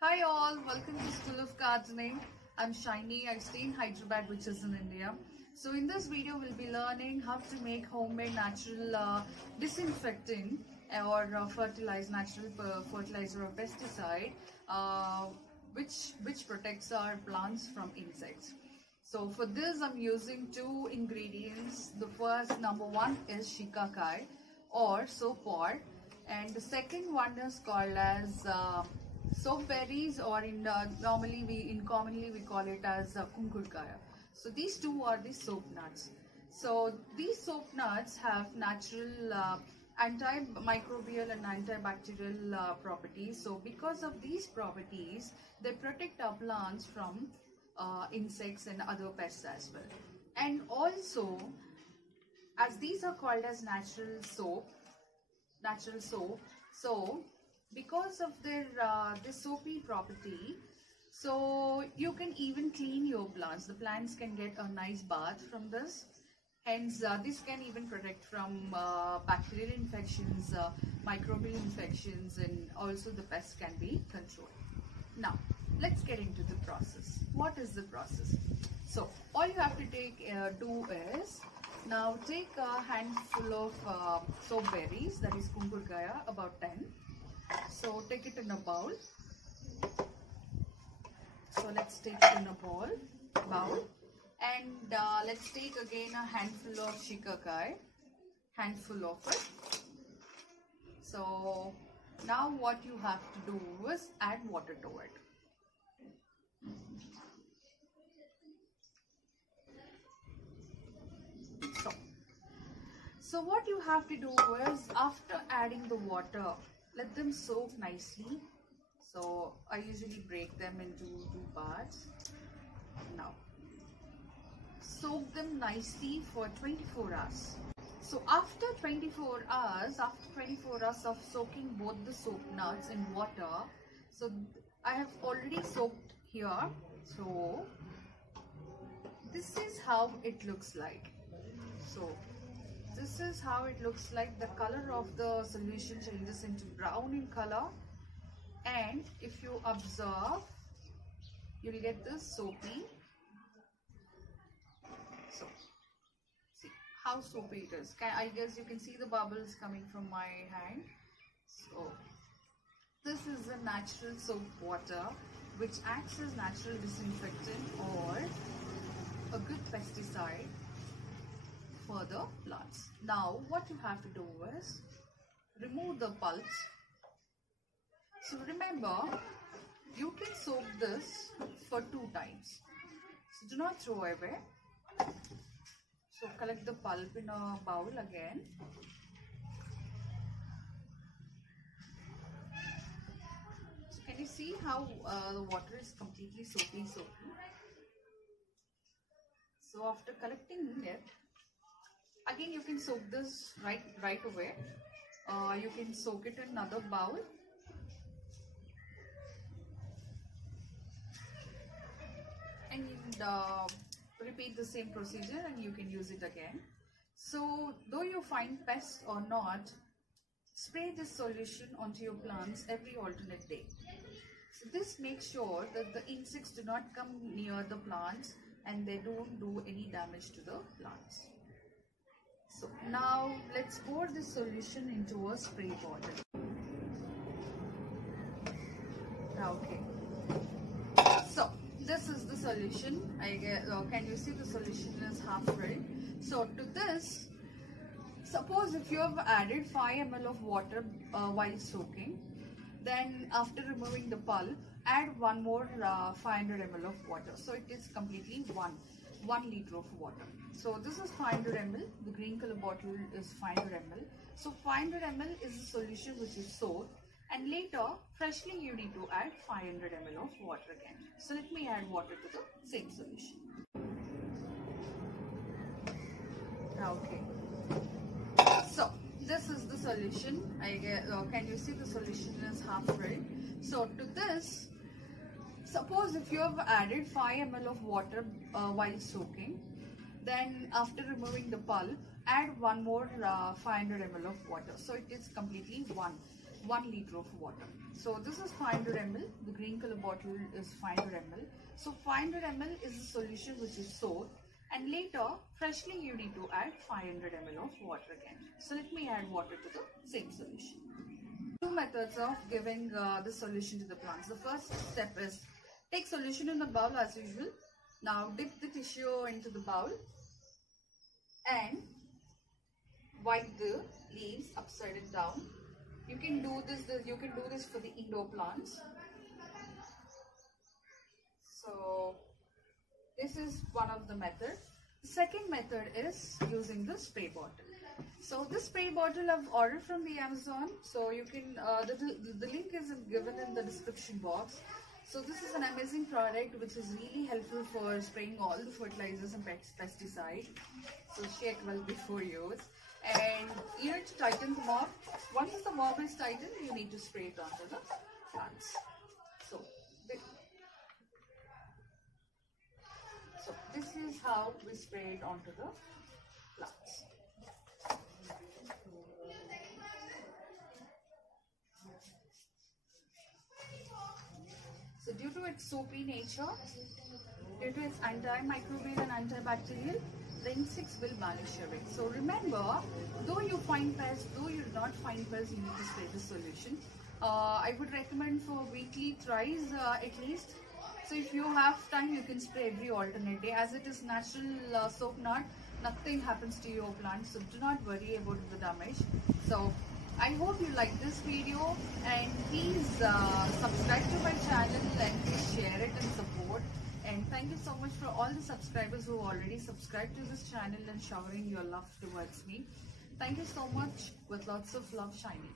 Hi all, welcome to School of Gardening. I'm Shiny. I stay in Hyderabad, which is in India. So in this video, we'll be learning how to make homemade natural disinfectant or natural fertilizer or pesticide, which protects our plants from insects. So for this, I'm using two ingredients. The first, number one, is shikakai or soapwort, and the second one is called as soap berries, or commonly we call it as kunkurkaya. So these two are the soap nuts. So these soap nuts have natural antimicrobial and antibacterial properties. So because of these properties, they protect our plants from insects and other pests as well. And also, as these are called as natural soap, so because of their this soapy property, so you can even clean your plants. The plants can get a nice bath from this. Hence, this can even protect from bacterial infections, microbial infections, and also the pests can be controlled. Now, let's get into the process. What is the process? So, all you have to do is, now take a handful of soap berries, that is kunkurkaya, about 10. So take it in a bowl. So let's take it in a bowl, and let's take again a handful of shikakai, handful of it. So now what you have to do is add water to it. So what you have to do is, after adding the water, let them soak nicely. So I usually break them into two parts. Now soak them nicely for 24 hours. So after 24 hours of soaking both the soap nuts in water, so I have already soaked here. So this is how it looks like. So this is how it looks like. The color of the solution changes into brown in color, and if you observe, you will get this soapy. So see how soapy it is. I guess you can see the bubbles coming from my hand. So this is a natural soap water which acts as natural disinfectant or a good pesticide for the plants. Now what you have to do is remove the pulps. So remember, you can soak this for 2 times. So do not throw away. So collect the pulp in a bowl again. So can you see how the water is completely soapy? So after collecting it, again you can soak this right away. You can soak it in another bowl. And repeat the same procedure, and you can use it again. So though you find pests or not, spray this solution onto your plants every alternate day. So this makes sure that the insects do not come near the plants and they don't do any damage to the plants. So now let's pour this solution into a spray bottle. Okay. So this is the solution. Can you see the solution is half filled? So to this, suppose if you have added 5 ml of water while soaking, then after removing the pulp, add one more 500 ml of water. So it is completely 1 liter of water. So this is 500 ml. The green color bottle is 500 ml. So 500 ml is the solution which is soaked. And later, freshly you need to add 500 ml of water again. So let me add water to the same solution. Okay. So this is the solution. Can you see the solution is half filled? So to this, suppose if you have added 5 ml of water while soaking, then after removing the pulp, add one more 500 ml of water. So it is completely 1 1 liter of water. So this is 500 ml. The green color bottle is 500 ml. So 500 ml is the solution which is soaked, and later freshly you need to add 500 ml of water again. So let me add water to the same solution. Two methods of giving the solution to the plants. The first step is take solution in the bowl as usual. Now dip the tissue into the bowl and wipe the leaves upside and down. You can do this for the indoor plants. So this is one of the methods. The second method is using the spray bottle. So this spray bottle I've ordered from the Amazon. So you can the link is given in the description box. So this is an amazing product which is really helpful for spraying all the fertilizers and pesticides. So check well before use. And you need to tighten the mop. Once the mop is tightened, you need to spray it onto the plants. So this is how we spray it onto the plants. So due to its soapy nature, due to its antimicrobial and antibacterial, the insects will vanish away. So remember, though you find pests, though you do not find pests, you need to spray the solution. I would recommend for weekly thrice at least. So if you have time, you can spray every alternate day. As it is natural soap nut, nothing happens to your plant. So do not worry about the damage. So I hope you like this video, and please subscribe to my channel and please share it and support. And thank you so much for all the subscribers who already subscribed to this channel and showering your love towards me. Thank you so much. With lots of love, Shiny.